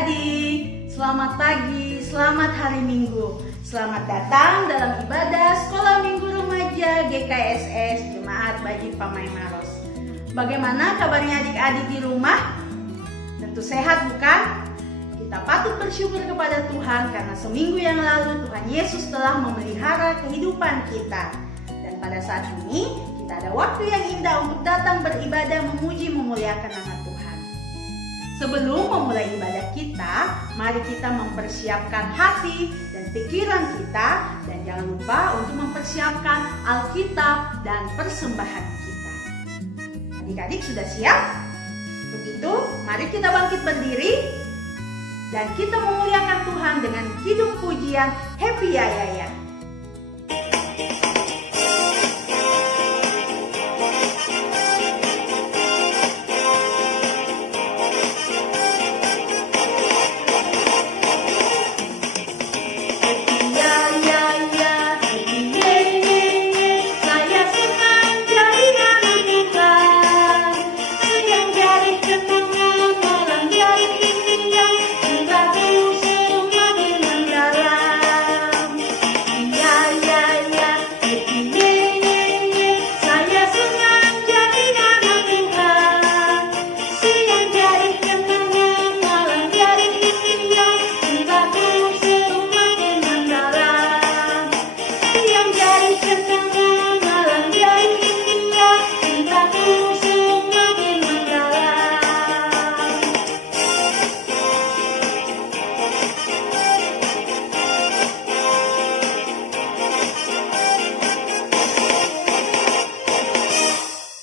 Adik-adik, selamat pagi, selamat hari Minggu. Selamat datang dalam ibadah Sekolah Minggu Remaja GKSS Jemaat Baji Pamai Maros. Bagaimana kabarnya adik-adik di rumah? Tentu sehat, bukan? Kita patut bersyukur kepada Tuhan karena seminggu yang lalu Tuhan Yesus telah memelihara kehidupan kita. Dan pada saat ini kita ada waktu yang indah untuk datang beribadah, memuji, memuliakan nama Tuhan. Sebelum memulai ibadah kita, mari kita mempersiapkan hati dan pikiran kita, dan jangan lupa untuk mempersiapkan Alkitab dan persembahan kita. Adik-adik sudah siap? Untuk itu, mari kita bangkit berdiri dan kita memuliakan Tuhan dengan kidung pujian Happy Ya Ya Ya.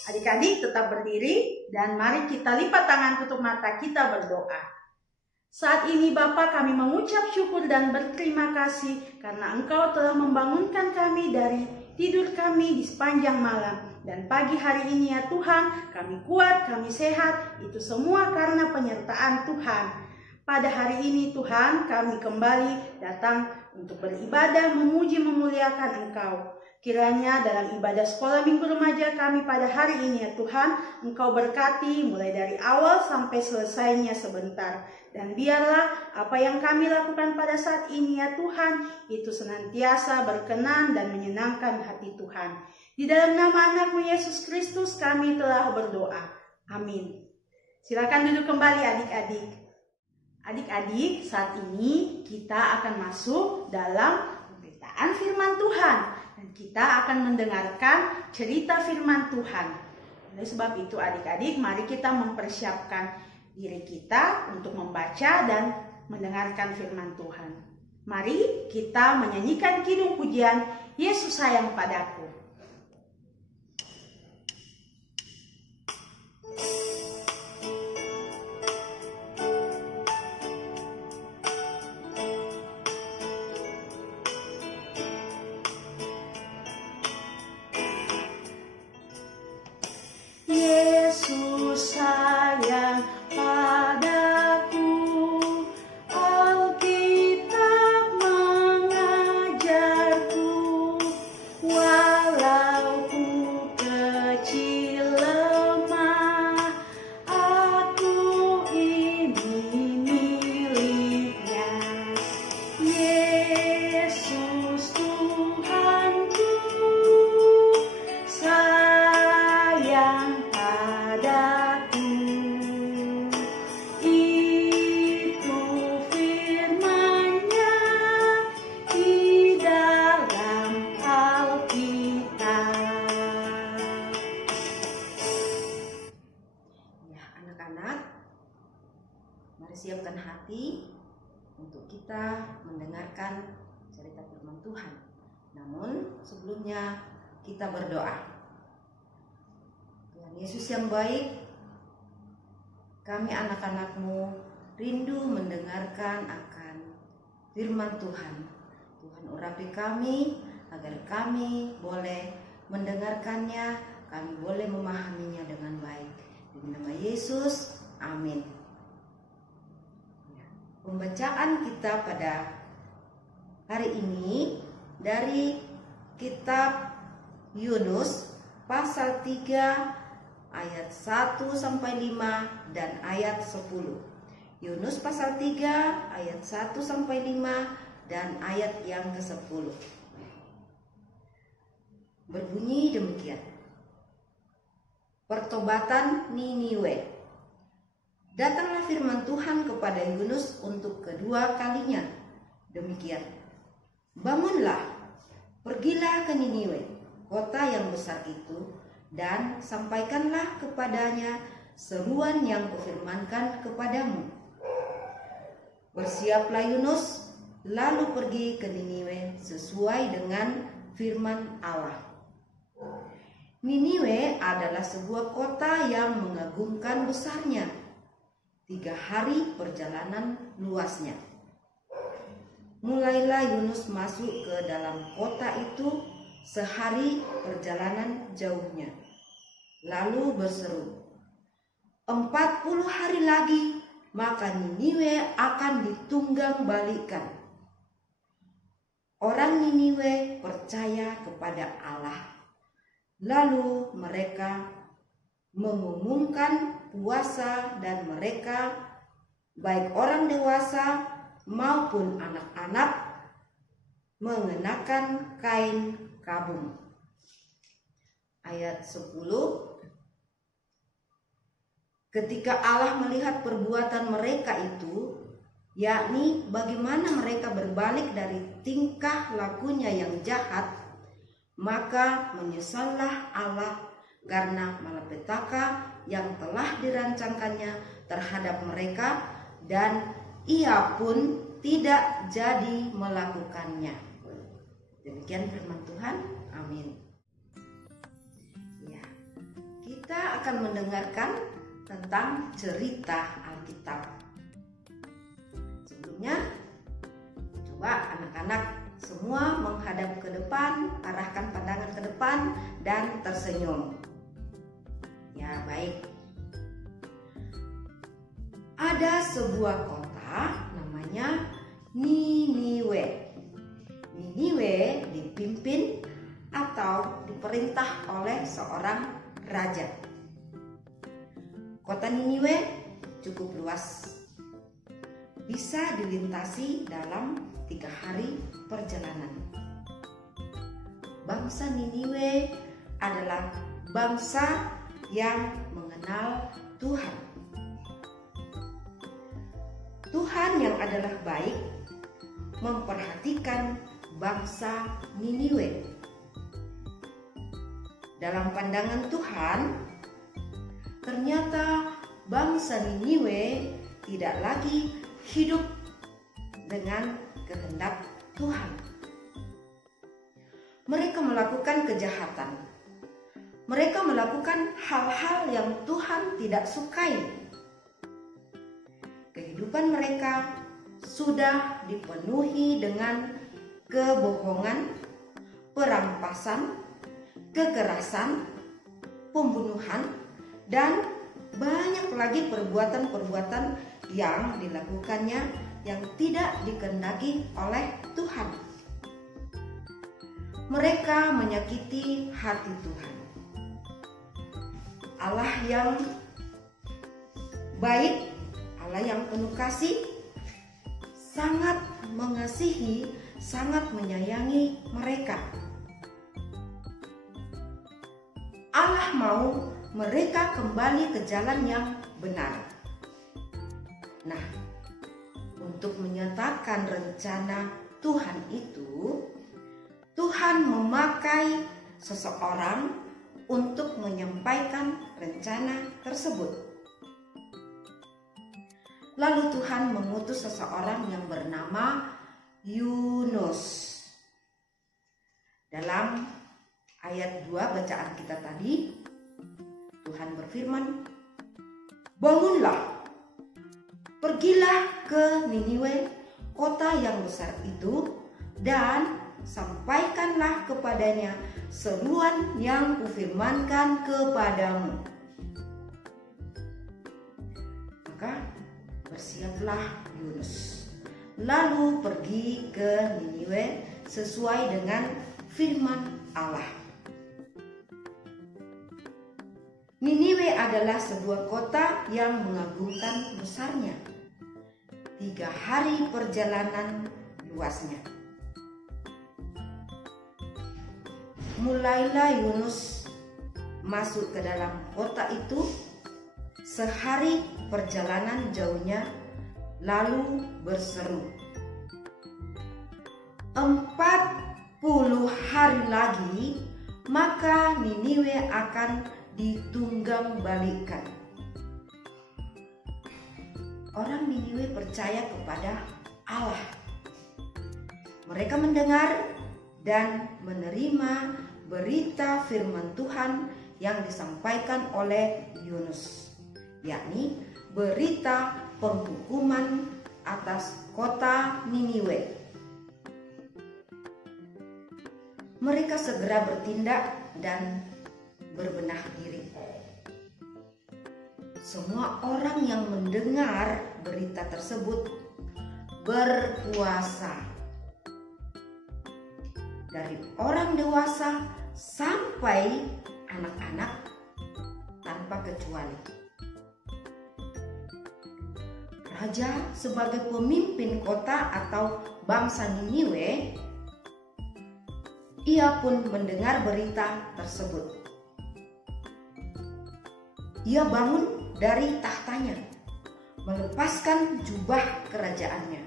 Adik-adik tetap berdiri dan mari kita lipat tangan, tutup mata, kita berdoa. Saat ini Bapa, kami mengucap syukur dan berterima kasih karena Engkau telah membangunkan kami dari tidur kami di sepanjang malam. Dan pagi hari ini ya Tuhan, kami kuat, kami sehat, itu semua karena penyertaan Tuhan. Pada hari ini Tuhan, kami kembali datang untuk beribadah, memuji, memuliakan Engkau. Kiranya dalam ibadah Sekolah Minggu Remaja kami pada hari ini ya Tuhan, Engkau berkati mulai dari awal sampai selesainya sebentar. Dan biarlah apa yang kami lakukan pada saat ini ya Tuhan, itu senantiasa berkenan dan menyenangkan hati Tuhan. Di dalam nama anak-Mu Yesus Kristus kami telah berdoa. Amin. Silakan duduk kembali adik-adik. Adik-adik, saat ini kita akan masuk dalam pemberitaan firman Tuhan. Dan kita akan mendengarkan cerita firman Tuhan. Oleh sebab itu adik-adik, mari kita mempersiapkan diri kita untuk membaca dan mendengarkan firman Tuhan. Mari kita menyanyikan kidung pujian Yesus Sayang Padaku. Yesus sayang padaku, Alkitab mengajarku, walau ku kecil lemah, aku ini miliknya. Yesus Tuhanku, sayang padaku, itu firman-Nya di dalam Alkitab. Ya, anak-anak, mari siapkan hati untuk kita mendengarkan cerita firman Tuhan. Namun sebelumnya kita berdoa. Tuhan Yesus yang baik, kami anak-anak-Mu rindu mendengarkan akan firman Tuhan. Tuhan urapi kami agar kami boleh mendengarkannya, kami boleh memahaminya dengan baik. Di nama Yesus, amin. Pembacaan kita pada hari ini dari kitab Yunus pasal 3 ayat 1 sampai 5 dan ayat 10. Yunus pasal 3 ayat 1-5 dan ayat yang ke-10. Berbunyi demikian. Pertobatan Niniwe. Datanglah firman Tuhan kepada Yunus untuk kedua kalinya. Demikian. Bangunlah, pergilah ke Niniwe, kota yang besar itu, dan sampaikanlah kepadanya seruan yang kufirmankan kepadamu. Bersiaplah Yunus, lalu pergi ke Niniwe sesuai dengan firman Allah. Niniwe adalah sebuah kota yang mengagumkan besarnya. 3 hari perjalanan luasnya. Mulailah Yunus masuk ke dalam kota itu sehari perjalanan jauhnya. Lalu berseru, 40 hari lagi maka Niniwe akan ditunggang balikan. Orang Niniwe percaya kepada Allah. Lalu mereka mengumumkan puasa dan mereka, baik orang dewasa maupun anak-anak, mengenakan kain kabung. Ayat 10. Ketika Allah melihat perbuatan mereka itu, yakni bagaimana mereka berbalik dari tingkah lakunya yang jahat, maka menyesallah Allah karena malapetaka yang telah dirancangkannya terhadap mereka, dan ia pun tidak jadi melakukannya. Demikian firman Tuhan. Amin. Ya, kita akan mendengarkan tentang cerita Alkitab. Sebelumnya, coba anak-anak semua menghadap ke depan, arahkan pandangan ke depan dan tersenyum. Ya, baik. Ada sebuah kota namanya Niniwe. Niniwe dipimpin atau diperintah oleh seorang raja. Kota Niniwe cukup luas. Bisa dilintasi dalam 3 hari perjalanan. Bangsa Niniwe adalah bangsa yang mengenal Tuhan. Tuhan yang adalah baik memperhatikan bangsa Niniwe. Dalam pandangan Tuhan, ternyata bangsa Niniwe tidak lagi hidup dengan kehendak Tuhan. Mereka melakukan kejahatan. Mereka melakukan hal-hal yang Tuhan tidak sukai. Kehidupan mereka sudah dipenuhi dengan kebohongan, perampasan, kekerasan, pembunuhan, dan banyak lagi perbuatan-perbuatan yang dilakukannya yang tidak dikehendaki oleh Tuhan. Mereka menyakiti hati Tuhan. Allah yang baik, Allah yang penuh kasih, sangat mengasihi, sangat menyayangi mereka. Allah mau mereka kembali ke jalan yang benar. Nah, untuk menyatakan rencana Tuhan itu, Tuhan memakai seseorang untuk menyampaikan rencana tersebut. Lalu Tuhan mengutus seseorang yang bernama Yunus. Dalam ayat 2 bacaan kita tadi, Tuhan berfirman, "Bangunlah, pergilah ke Niniwe, kota yang besar itu, dan sampaikanlah kepadanya seruan yang kufirmankan kepadamu." Maka bersiaplah Yunus, lalu pergi ke Niniwe sesuai dengan firman Allah. Niniwe adalah sebuah kota yang mengagumkan besarnya. 3 hari perjalanan luasnya. Mulailah Yunus masuk ke dalam kota itu, sehari perjalanan jauhnya, lalu berseru, 40 hari lagi maka Niniwe akan ditunggang balikkan. Orang Niniwe percaya kepada Allah. Mereka mendengar dan menerima berita firman Tuhan yang disampaikan oleh Yunus, yakni berita penghukuman atas kota Niniwe. Mereka segera bertindak dan berbenah diri. Semua orang yang mendengar berita tersebut berpuasa, dari orang dewasa sampai anak-anak tanpa kecuali. Raja sebagai pemimpin kota atau bangsa Niniwe, ia pun mendengar berita tersebut. Ia bangun dari tahtanya, melepaskan jubah kerajaannya,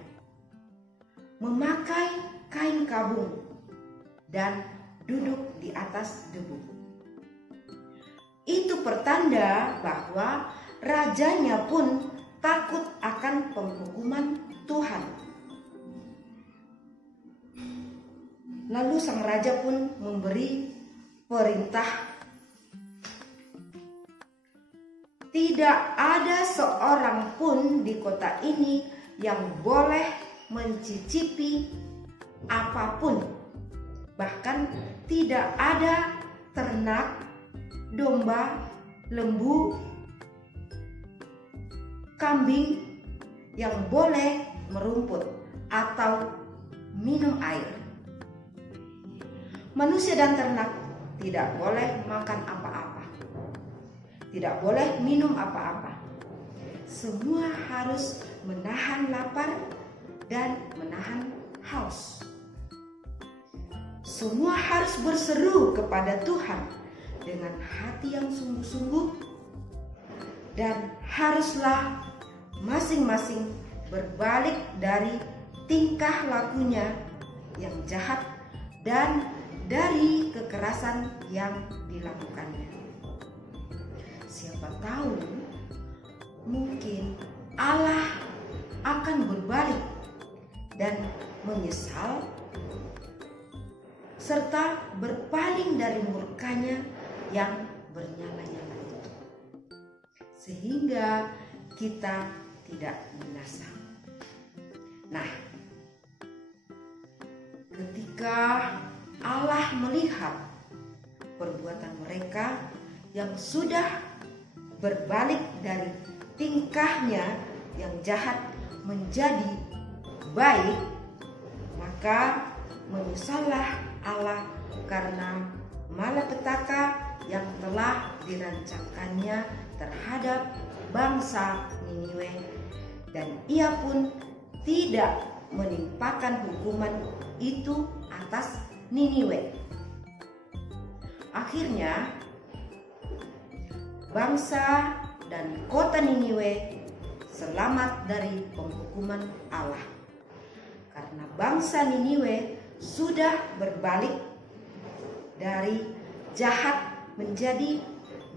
memakai kain kabung, dan duduk di atas debu. Itu pertanda bahwa rajanya pun takut akan penghukuman Tuhan. Lalu sang raja pun memberi perintah, tidak ada seorang pun di kota ini yang boleh mencicipi apapun. Bahkan tidak ada ternak, domba, lembu, kambing yang boleh merumput atau minum air. Manusia dan ternak tidak boleh makan apa-apa, tidak boleh minum apa-apa. Semua harus menahan lapar dan menahan haus. Semua harus berseru kepada Tuhan dengan hati yang sungguh-sungguh, dan haruslah masing-masing berbalik dari tingkah lakunya yang jahat dan dari kekerasan yang dilakukannya. Siapa tahu mungkin Allah akan berbalik dan menyesal serta berpaling dari murkanya yang bernyala-nyala itu, sehingga kita tidak binasa. Nah, ketika Allah melihat perbuatan mereka yang sudah berbalik dari tingkahnya yang jahat menjadi baik, maka menyesallah Allah karena malapetaka yang telah dirancangkannya terhadap bangsa Niniwe, dan ia pun tidak menimpakan hukuman itu atas Niniwe. Akhirnya bangsa dan kota Niniwe selamat dari penghukuman Allah, karena bangsa Niniwe sudah berbalik dari jahat menjadi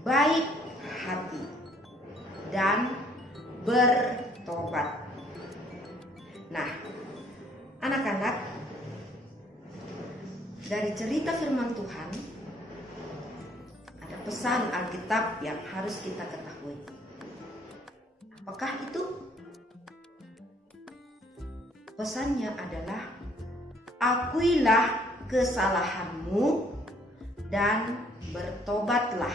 baik hati dan bertobat. Nah, anak-anak, dari cerita firman Tuhan ada pesan Alkitab yang harus kita ketahui. Apakah itu? Pesannya adalah, akuilah kesalahanmu dan bertobatlah.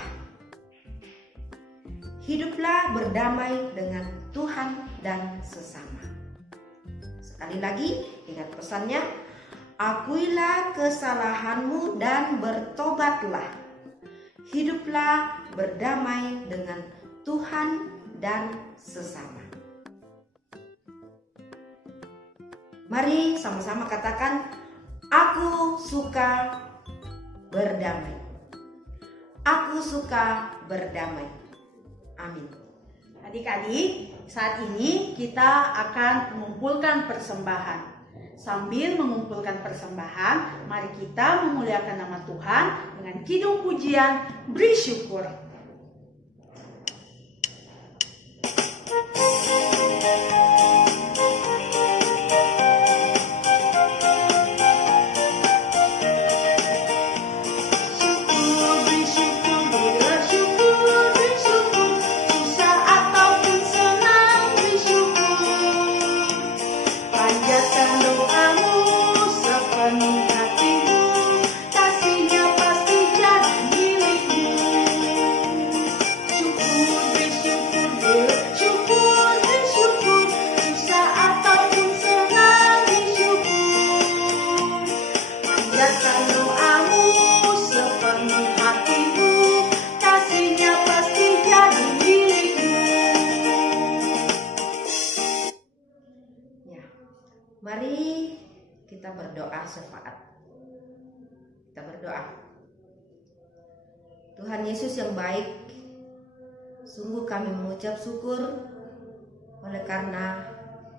Hiduplah berdamai dengan Tuhan dan sesama. Sekali lagi, ingat pesannya, akuilah kesalahanmu dan bertobatlah. Hiduplah berdamai dengan Tuhan dan sesama. Mari sama-sama katakan, aku suka berdamai. Aku suka berdamai. Amin. Adik-adik, saat ini kita akan mengumpulkan persembahan. Sambil mengumpulkan persembahan, mari kita memuliakan nama Tuhan dengan kidung pujian Beri Syukur. Mari kita berdoa syafaat. Kita berdoa. Tuhan Yesus yang baik, sungguh kami mengucap syukur oleh karena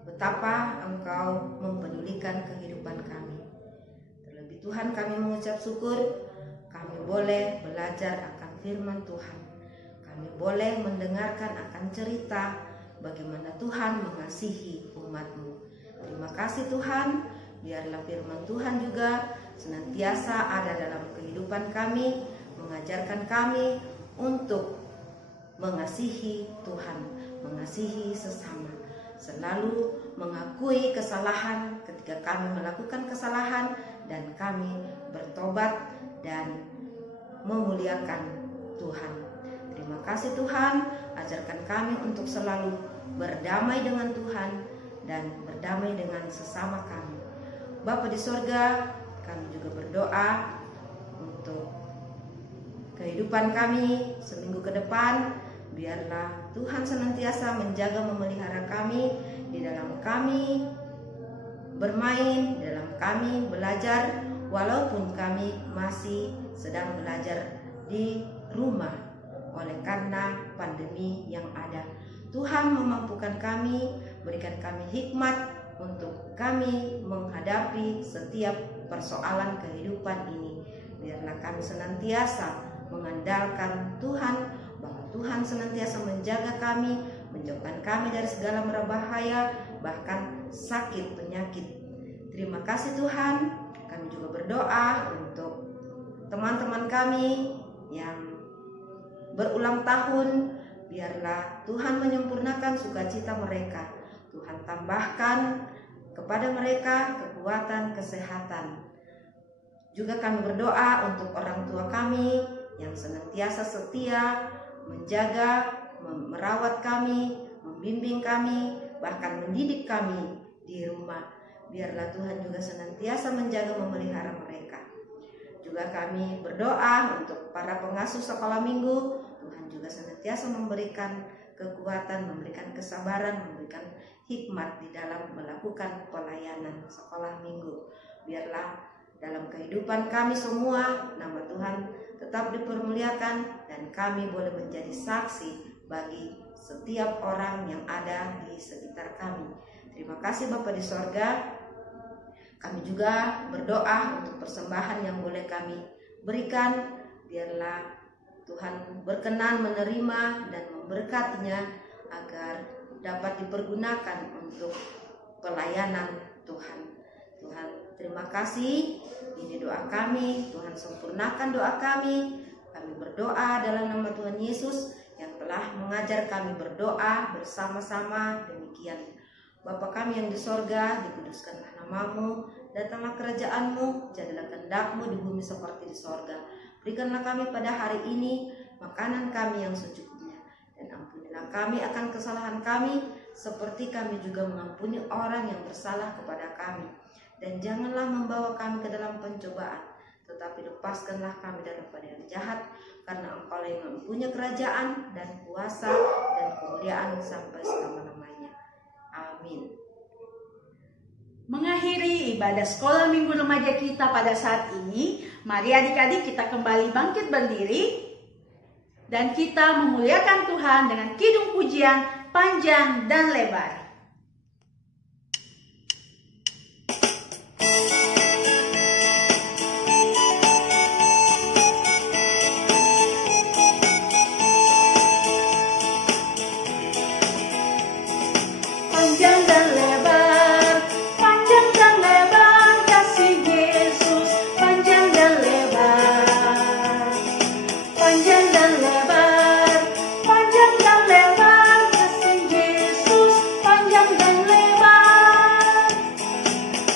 betapa Engkau mempedulikan kehidupan kami. Terlebih Tuhan, kami mengucap syukur kami boleh belajar akan firman Tuhan. Kami boleh mendengarkan akan cerita bagaimana Tuhan mengasihi umat-Mu. Terima kasih Tuhan, biarlah firman Tuhan juga senantiasa ada dalam kehidupan kami, mengajarkan kami untuk mengasihi Tuhan, mengasihi sesama, selalu mengakui kesalahan ketika kami melakukan kesalahan, dan kami bertobat dan memuliakan Tuhan. Terima kasih Tuhan, ajarkan kami untuk selalu berdamai dengan Tuhan dan berdamai dengan sesama kami. Bapa di sorga, kami juga berdoa untuk kehidupan kami seminggu ke depan. Biarlah Tuhan senantiasa menjaga memelihara kami di dalam kami bermain, di dalam kami belajar, walaupun kami masih sedang belajar di rumah oleh karena pandemi yang ada. Tuhan memampukan kami, berikan kami hikmat untuk kami menghadapi setiap persoalan kehidupan ini. Biarlah kami senantiasa mengandalkan Tuhan, bahwa Tuhan senantiasa menjaga kami, menjauhkan kami dari segala mara bahaya, bahkan sakit penyakit. Terima kasih Tuhan. Kami juga berdoa untuk teman-teman kami yang berulang tahun. Biarlah Tuhan menyempurnakan sukacita mereka. Tuhan tambahkan kepada mereka kekuatan, kesehatan. Juga kami berdoa untuk orang tua kami yang senantiasa setia, menjaga, merawat kami, membimbing kami, bahkan mendidik kami di rumah. Biarlah Tuhan juga senantiasa menjaga, memelihara mereka. Juga kami berdoa untuk para pengasuh sekolah minggu. Tuhan juga senantiasa memberikan kekuatan, memberikan kesabaran, memberikan hikmat di dalam melakukan pelayanan sekolah minggu. Biarlah dalam kehidupan kami semua, nama Tuhan tetap dipermuliakan, dan kami boleh menjadi saksi bagi setiap orang yang ada di sekitar kami. Terima kasih Bapa di sorga. Kami juga berdoa untuk persembahan yang boleh kami berikan. Biarlah Tuhan berkenan menerima dan memberkatinya agar dapat dipergunakan untuk pelayanan Tuhan. Tuhan, terima kasih. Ini doa kami. Tuhan sempurnakan doa kami. Kami berdoa dalam nama Tuhan Yesus yang telah mengajar kami berdoa bersama-sama. Demikian. Bapa kami yang di sorga, dikuduskanlah namamu, datanglah kerajaan-Mu, jadilah kehendak-Mu di bumi seperti di sorga. Berikanlah kami pada hari ini makanan kami yang secukupnya, dan ampunilah kami akan kesalahan kami, seperti kami juga mengampuni orang yang bersalah kepada kami. Dan janganlah membawa kami ke dalam pencobaan, tetapi lepaskanlah kami daripada yang jahat, karena Engkau yang mempunyai kerajaan dan kuasa dan kemuliaan sampai selama-lamanya. Amin. Mengakhiri ibadah sekolah minggu remaja kita pada saat ini, mari adik-adik kita kembali bangkit berdiri dan kita memuliakan Tuhan dengan kidung pujian panjang dan lebar. Panjang dan lebar, panjang dan lebar kasih Yesus, panjang dan lebar, panjang dan lebar, panjang dan lebar kasih Yesus, panjang dan lebar,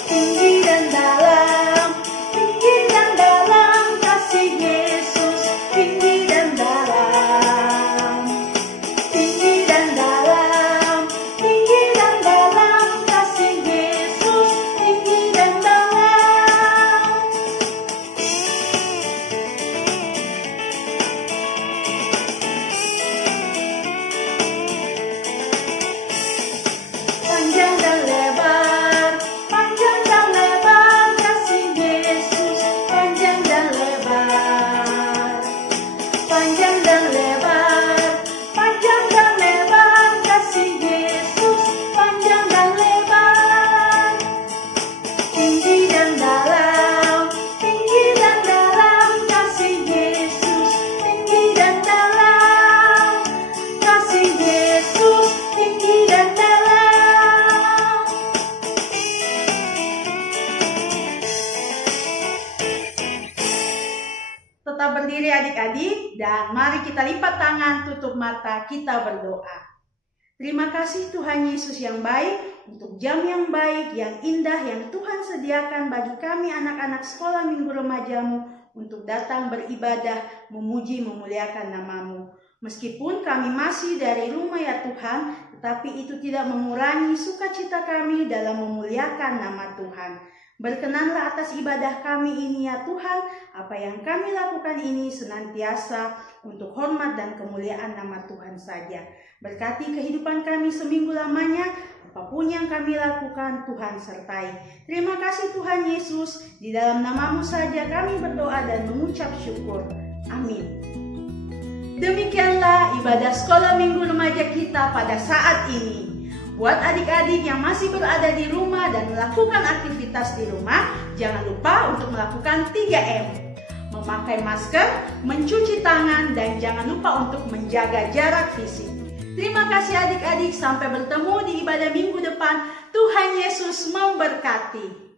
tinggi dan dalam kasih Yesus, tinggi dan dalam, tinggi dan dalam. Panjang dan lebar, panjang dan lebar kasih Yesus, panjang dan lebar, panjang dan lebar, panjang dan lebar kasih Yesus, panjang dan lebar, tinggi dan dalam kasih Yesus, tinggi dan dalam kasih Yesus, tinggi dan dalam. Tetap berdiri adik-adik dan mari kita lipat tangan, tutup mata, kita berdoa. Terima kasih Tuhan Yesus yang baik untuk jam yang baik, yang indah yang Tuhan sediakan bagi kami anak-anak sekolah minggu remajamu untuk datang beribadah, memuji, memuliakan nama-Mu. Meskipun kami masih dari rumah ya Tuhan, tetapi itu tidak mengurangi sukacita kami dalam memuliakan nama Tuhan. Berkenanlah atas ibadah kami ini ya Tuhan, apa yang kami lakukan ini senantiasa untuk hormat dan kemuliaan nama Tuhan saja. Berkati kehidupan kami seminggu lamanya, apapun yang kami lakukan Tuhan sertai. Terima kasih Tuhan Yesus, di dalam nama-Mu saja kami berdoa dan mengucap syukur. Amin. Demikianlah ibadah sekolah minggu remaja kita pada saat ini. Buat adik-adik yang masih berada di rumah dan melakukan aktivitas di rumah, jangan lupa untuk melakukan 3M. Memakai masker, mencuci tangan, dan jangan lupa untuk menjaga jarak fisik. Terima kasih adik-adik, sampai bertemu di ibadah minggu depan. Tuhan Yesus memberkati.